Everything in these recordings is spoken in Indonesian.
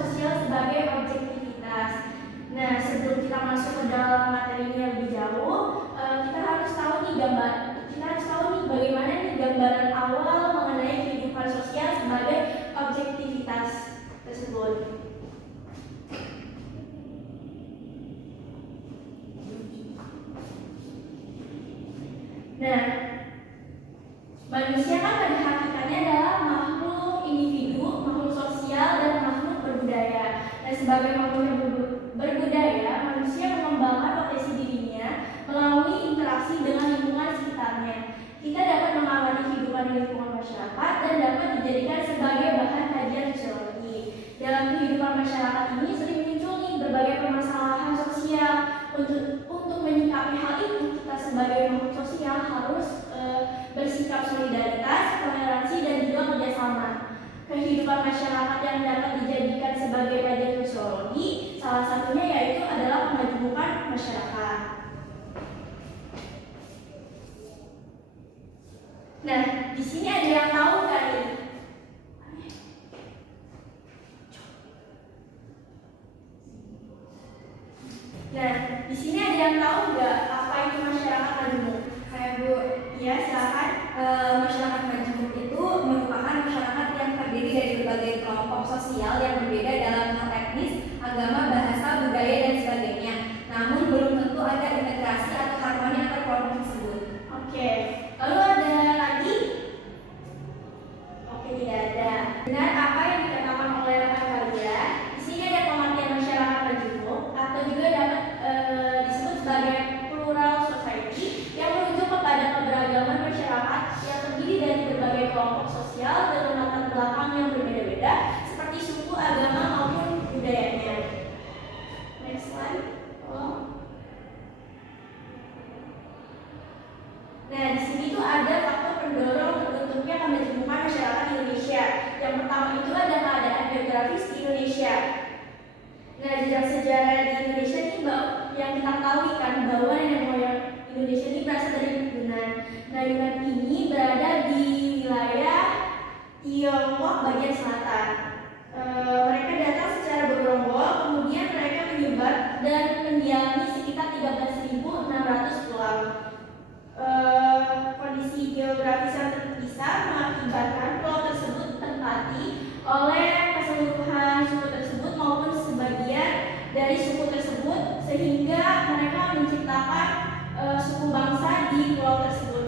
sosial sebagai objektivitas. Nah, sebelum kita masuk ke dalam materinya lebih jauh, kita harus tahu nih bagaimana nih gambaran awal mengenai kehidupan sosial sebagai objektivitas tersebut. Nah, manusia kan pada hakikatnya adalah makhluk individu, makhluk sosial, dan makhluk berbudaya. Dan sebagai makhluk yang berbudaya, manusia mengembangkan potensi dirinya melalui interaksi dengan lingkungan sekitarnya. Kita dapat mengamati kehidupan di lingkungan masyarakat dan dapat dijadikan sebagai bahan kajian sosiologi. Dalam kehidupan masyarakat ini sering muncul nih berbagai permasalahan sosial. Untuk menyikapi hal itu, kita sebagai makhluk sosial harus bersikap solidaritas, toleransi, dan juga kerjasama. Kehidupan masyarakat yang dapat dijadikan sebagai kajian sosiologi, salah satunya yaitu adalah pemajukan masyarakat. Nah, di sini ada yang tahu nggak nih? Nah, di sini ada yang tahu nggak apa itu masyarakat majemuk? Bu, ya silakan. Masyarakat majemuk itu merupakan masyarakat yang terdiri dari berbagai kelompok sosial yang berbeda dalam hal etnis, agama, bahasa, budaya, dan sebagainya. Namun belum tentu ada integrasi atau harmoni antar kelompok tersebut. Oke, lalu ada lagi? Oke, tidak ada. Benar apa yang dikatakan oleh rekan kalian? Di sini ada pengertian masyarakat majemuk atau juga dapat disebut sebagai plural society yang merujuk kepada keberagaman masyarakat yang terdiri dari berbagai kelompok sosial dengan latar belakang yang berbeda-beda seperti suku, agama maupun budayanya. Next slide. Nah, di sini tuh ada faktor pendorong terbentuknya kemajemukan masyarakat Indonesia. Yang pertama itu ada keadaan geografis di Indonesia. Nah, jejak sejarah di Indonesia ini yang kita ketahui kan bahwa nenek moyang Indonesia ini berasal dari Yunan. Nah, Yunan ini berada di wilayah Tiongkok bagian selatan. Mereka datang secara bergerombol, kemudian mereka menyebar dan mendiami sekitar 13.600 pulau. Kondisi geografis yang terpisah mengakibatkan pulau tersebut ditempati oleh keseluruhan suku tersebut maupun sebagian dari suku tersebut sehingga mereka menciptakan suku bangsa di pulau tersebut.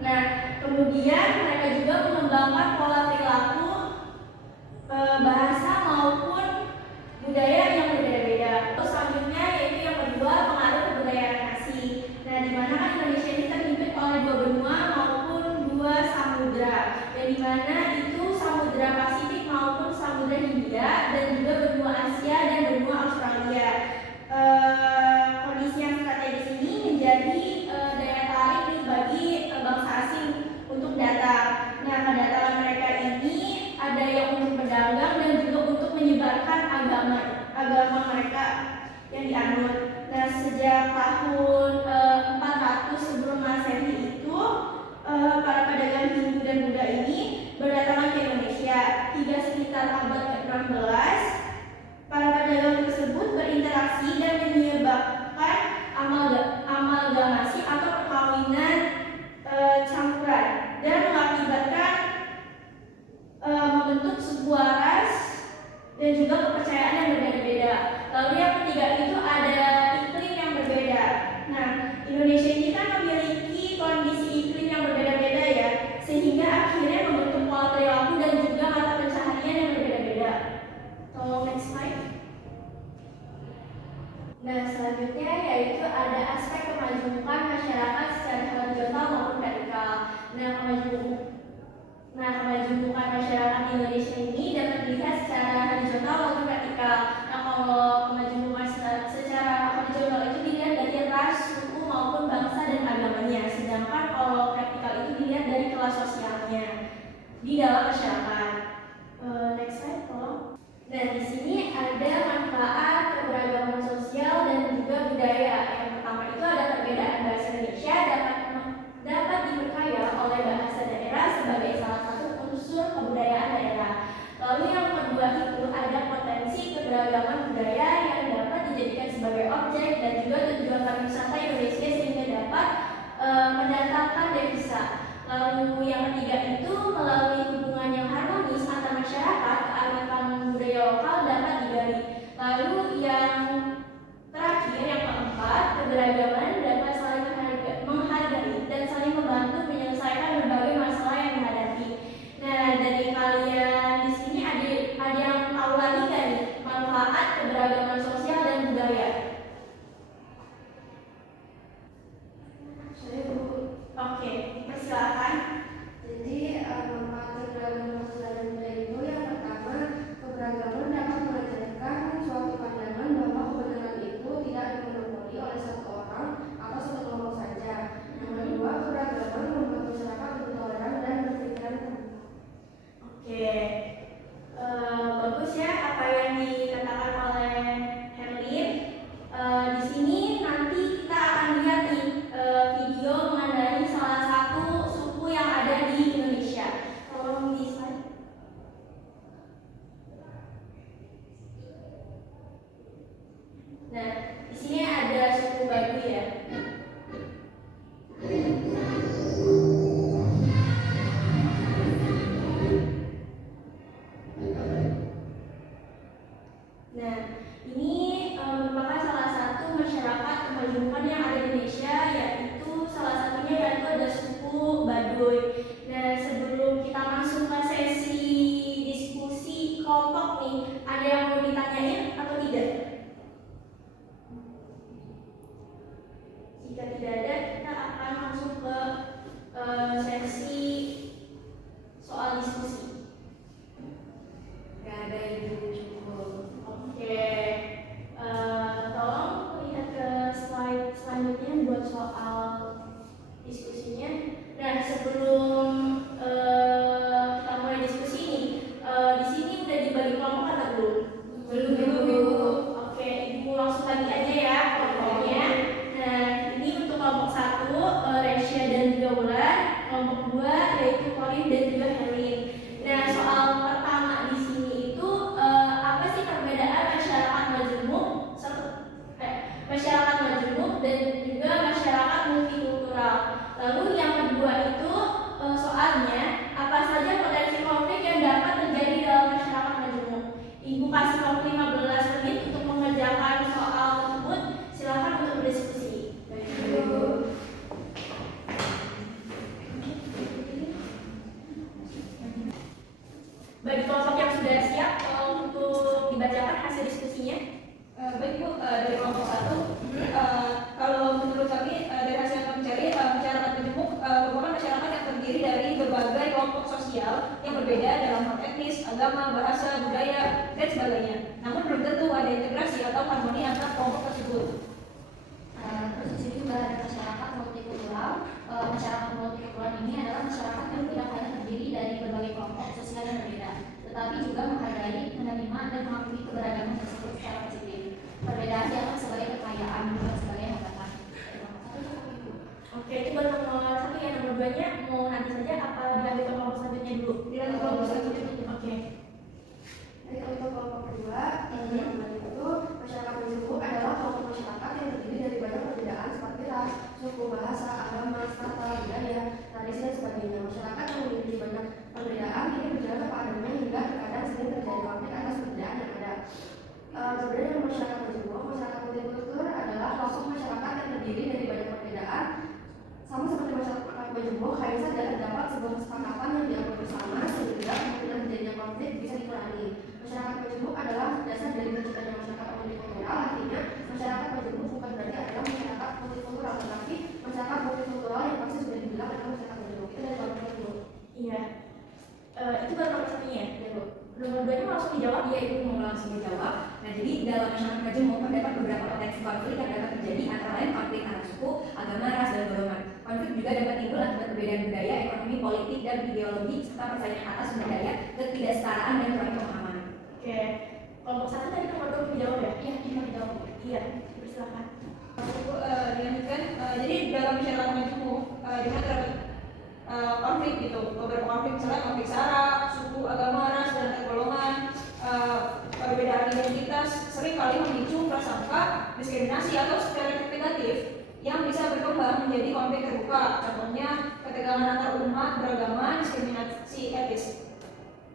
Nah, kemudian mereka juga mengembangkan pola perilaku, bahasa maupun budaya yang berbeda-beda. Terus selanjutnya yaitu yang kedua pengaruh kebudayaan asing. Nah, di mana kan Indonesia ini terhimpit oleh dua benua maupun dua samudra. Yang di mana itu Samudra Pasifik maupun Samudra Hindia dan juga benua Asia dan benua Australia. Kondisi yang strategis ini menjadi daya tarik bagi bangsa asing untuk datang. Nah, kedatangan mereka ini ada yang untuk berdagang dan juga untuk menyebarkan agama mereka yang dianut. Nah, sejak tahun 400 sebelum Masehi itu para pedagang Hindu dan Buddha ini berdatangan ke Indonesia. Hingga sekitar abad ke-16, para pedagang tersebut berinteraksi dan menyebabkan amalgamasi atau perkawinan campuran dan mengakibatkan membentuk sebuah ras dan juga kepercayaan yang berbeda-beda. Lalu yang ketiga itu ada iklim yang berbeda. Nah, Indonesia ini kan memiliki kondisi iklim yang berbeda-beda ya, sehingga akhirnya membentuk pola perilaku dan juga mata pencaharian yang berbeda-beda. Tolong next slide. Nah, selanjutnya yaitu ada aspek kemajemukan masyarakat secara horizontal maupun vertikal. Kemajemukan masyarakat Indonesia ini dapat dilihat secara horizontal maupun vertikal. Nah, kalau kemajemukan secara horizontal itu dilihat dari ras, suku maupun bangsa dan agamanya, sedangkan kalau vertikal itu dilihat dari kelas sosialnya di dalam masyarakat. Next slide, tolong. Nah, di sini ada manfaat keberagaman sosial dan juga budaya. Yang pertama itu ada perbedaan bahasa Indonesia dapat diperkaya oleh bahasa daerah sebagai salah satu unsur kebudayaan daerah. Lalu yang kedua itu ada potensi keberagaman budaya yang dapat dijadikan sebagai objek dan juga tujuan pariwisata Indonesia sehingga dapat mendatangkan devisa. Lalu yang ketiga itu melalui hubungan yang harmonis antar masyarakat, kearifan budaya lokal dapat digali. Lalu yang terakhir, yang keempat, keberagaman dapat saling menghargai dan saling membantu menyelesaikan berbagai masalah yang dihadapi. Nah, dari kalian di sini ada yang tahu lagi nggak nih manfaat keberagaman sosial dan budaya? Saya Bu. Oke, persilakan. Jadi manfaat keberagaman sosial dan budaya itu yang pertama, keberagaman dapat mengajarkan suatu pandangan bahwa kebenaran itu tidak dimonopoli oleh satu orang atau satu kelompok saja. Yang kedua, keberagaman membuat masyarakat lebih toleran dan berpikiran terbuka. Oke, bagus ya apa yang dikatakan oleh Herlin. Di sini nanti kita akan lihat nih video mengenai salah satu suku yang ada di Indonesia. Tolong di slide. Nah, di sini ada suku Baduy ya. Nah, ini merupakan salah satu masyarakat kemajuan yang ada di Indonesia, yaitu salah satunya yaitu ada suku Baduy. Nah, sebelum kita masuk ke sesi diskusi kelompok nih, ada yang mau ditanyain atau tidak? Jika tidak ada, kita akan masuk ke sesi soal diskusi. Gak ada ibu cukup. Oke, tolong lihat ke slide selanjutnya buat soal diskusinya. Nah, sebelum kita mulai diskusi ini, di sini udah dibagi kelompok atau belum? Belum. Oke, ibu langsung bagi aja ya kelompoknya. Nah, ini untuk kelompok 1, Resya dan juga Wulan. Kelompok 2 yaitu Corin dan juga Herlin. Nah, soal pertama di sini itu apa sih perbedaan masyarakat majemuk dan juga masyarakat multikultural. Lalu yang kedua itu soalnya apa saja potensi konflik yang dapat terjadi dalam masyarakat majemuk. Ibu kasih waktu 15 menit untuk mengerjakan soal tersebut. Silakan untuk berdiskusi. Bagi kelompok yang sudah siap untuk dibacakan hasil diskusinya. Baik Bu, dari kelompok 1, kalau menurut kami dari hasil yang kami cari, masyarakat majemuk merupakan masyarakat yang terdiri dari berbagai kelompok sosial yang berbeda dalam hal etnis, agama, bahasa, budaya, dan sebagainya. Namun belum tentu ada integrasi atau harmoni antar kelompok tersebut. Terus di sini juga ada masyarakat multikultural. Masyarakat multikultural ini adalah masyarakat yang tidak hanya terdiri dari berbagai kelompok sosial yang berbeda, tetapi juga menghargai, menerima, dan mengakui keberagaman tersebut secara positif. Perbedaan dianggap sebagai kekayaan, bukan sebagai hambatan. Oke, itu baru nomor 1 ya. Nomor 2-nya mau nanti saja apa dilanjut ke kelompok selanjutnya dulu? Dilanjut ke kelompok selanjutnya. Oke. Jadi untuk kelompok kedua, itu masyarakat majemuk adalah kelompok masyarakat yang terdiri dari banyak perbedaan seperti ras, suku, bahasa, agama, strata, budaya, tradisi dan sebagainya. Masyarakat yang memiliki banyak perbedaan ini berjalan apa adanya hingga terkadang sering terjadi konflik atas perbedaan yang ada. Berbeda dengan masyarakat majemuk, masyarakat multikultur adalah kelompok masyarakat yang terdiri dari banyak perbedaan. Sama seperti masyarakat majemuk, hanya saja terdapat sebuah kesepakatan yang dianggap bersama sehingga kemungkinan terjadinya konflik bisa dikurangi. Masyarakat majemuk adalah dasar dari terciptanya masyarakat multikultural. Artinya masyarakat majemuk bukan berarti adalah masyarakat multikultural, tetapi masyarakat multikultural yang pasti sudah dibilang adalah masyarakat majemuk. Itu dari kelompok majemuk. Iya. Itu baru nomor 1-nya ya, Bu. Nomor 2-nya langsung dijawab. Iya, Ibu mau langsung dijawab. Nah, jadi dalam masyarakat majemuk terdapat beberapa potensi konflik yang dapat terjadi, antara lain konflik antar suku, agama, ras, dan golongan. Konflik juga dapat timbul akibat perbedaan budaya, ekonomi, politik, dan ideologi, serta persaingan atas sumber daya, ketidaksetaraan, dan kurang pemahaman. Oke. Kelompok 1 tadi nomor 2 dijawab ya? Iya, ini mau dijawab. Iya, silakan. Bu, dilanjutkan. Jadi dalam masyarakat majemuk, dengan terdapat konflik gitu, beberapa konflik, misalnya konflik sara, suku, agama, ras, dan antar golongan. Pada perbedaan identitas seringkali memicu prasangka, diskriminasi atau stereotip negatif yang bisa berkembang menjadi konflik terbuka. Contohnya ketegangan antar umat beragama, diskriminasi etis.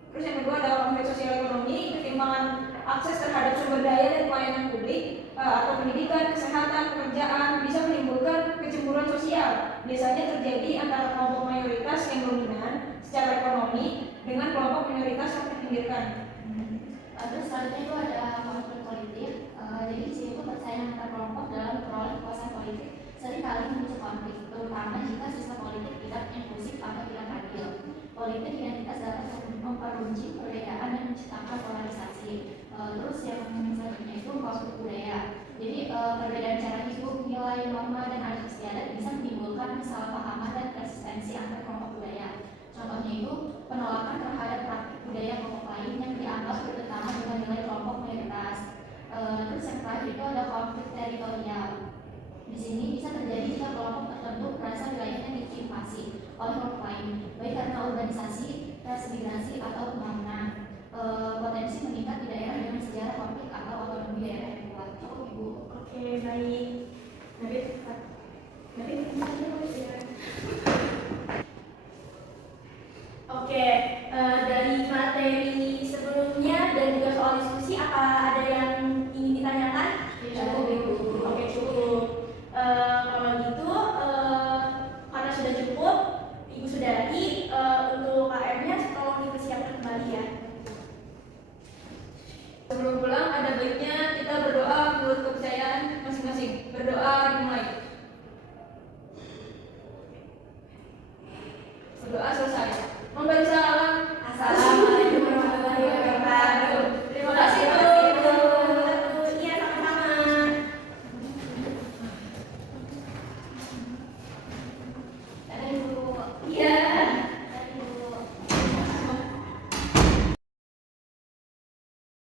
Terus yang kedua adalah konflik sosial ekonomi, ketimpangan akses terhadap sumber daya dan pelayanan publik atau pendidikan, kesehatan, pekerjaan bisa menimbulkan kecemburuan sosial. Biasanya terjadi antara kelompok mayoritas yang dominan secara ekonomi dengan kelompok minoritas yang terpinggirkan. Terus selanjutnya itu ada konflik politik. Jadi di sini itu persaingan antar kelompok dalam memperoleh kekuasaan politik seringkali memicu konflik, terutama jika sistem politik tidak inklusif atau tidak adil. Politik identitas dapat memperunci perbedaan dan menciptakan polarisasi. Terus yang selanjutnya itu konflik budaya. Jadi perbedaan cara hidup, nilai, norma, dan adat istiadat bisa menimbulkan kesalahpahaman dan resistensi antar kelompok budaya. Contohnya itu penolakan terhadap praktik budaya kelompok lain yang dianggap bertentangan dengan nilai kelompok mayoritas. Terus yang terakhir itu ada konflik teritorial. Di sini bisa terjadi jika kelompok tertentu merasa wilayahnya diinvasi oleh kelompok lain, baik karena urbanisasi, transmigrasi, atau pembangunan. Potensi meningkat di daerah dengan sejarah konflik atau otonomi daerah yang kuat. Cukup Ibu. Oke, baik. Oke,